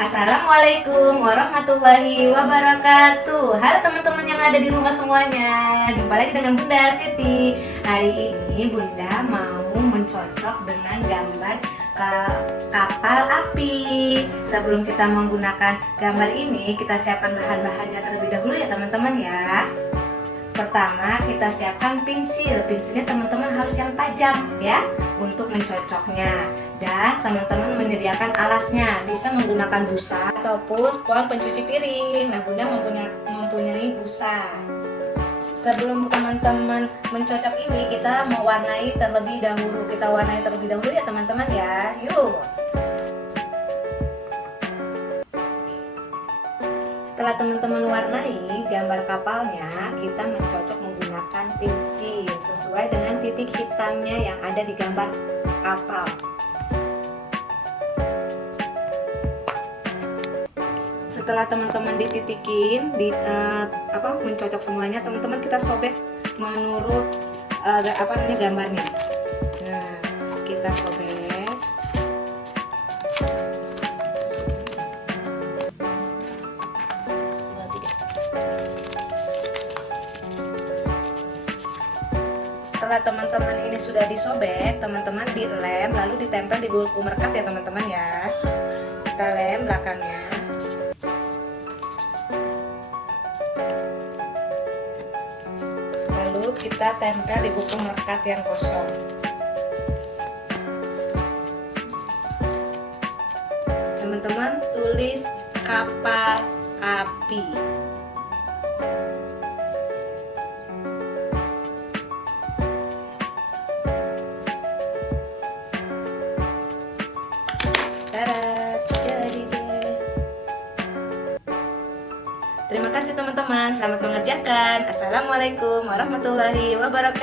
Assalamualaikum warahmatullahi wabarakatuh. Halo teman-teman yang ada di rumah semuanya. Jumpa lagi dengan Bunda Siti. Hari ini Bunda mau mencocok dengan gambar kapal api. Sebelum kita menggunakan gambar ini, kita siapkan bahan-bahannya terlebih dahulu ya teman-teman ya. Pertama kita siapkan pensil. Pensilnya teman-teman harus yang tajam ya untuk mencocoknya. Dan teman-teman menyediakan alasnya, bisa menggunakan busa ataupun spons pencuci piring. Nah Bunda mempunyai busa. Sebelum teman-teman mencocok ini, kita mewarnai terlebih dahulu. Kita warnai terlebih dahulu ya teman-teman ya. Yuk. Setelah teman-teman warnai gambar kapalnya, kita mencocok menggunakan pensil sesuai dengan titik hitamnya yang ada di gambar kapal. Setelah teman-teman dititikin, mencocok semuanya, teman-teman kita sobek menurut gambarnya. Nah, kita sobek. Setelah teman-teman ini sudah disobek, teman-teman dilem lalu ditempel di buku merekat ya teman-teman ya. Kita lem belakangnya. Lalu kita tempel di buku merekat yang kosong. Teman-teman tulis kapal api. Jadi deh. Terima kasih teman-teman, selamat mengerjakan. Assalamualaikum warahmatullahi wabarakatuh.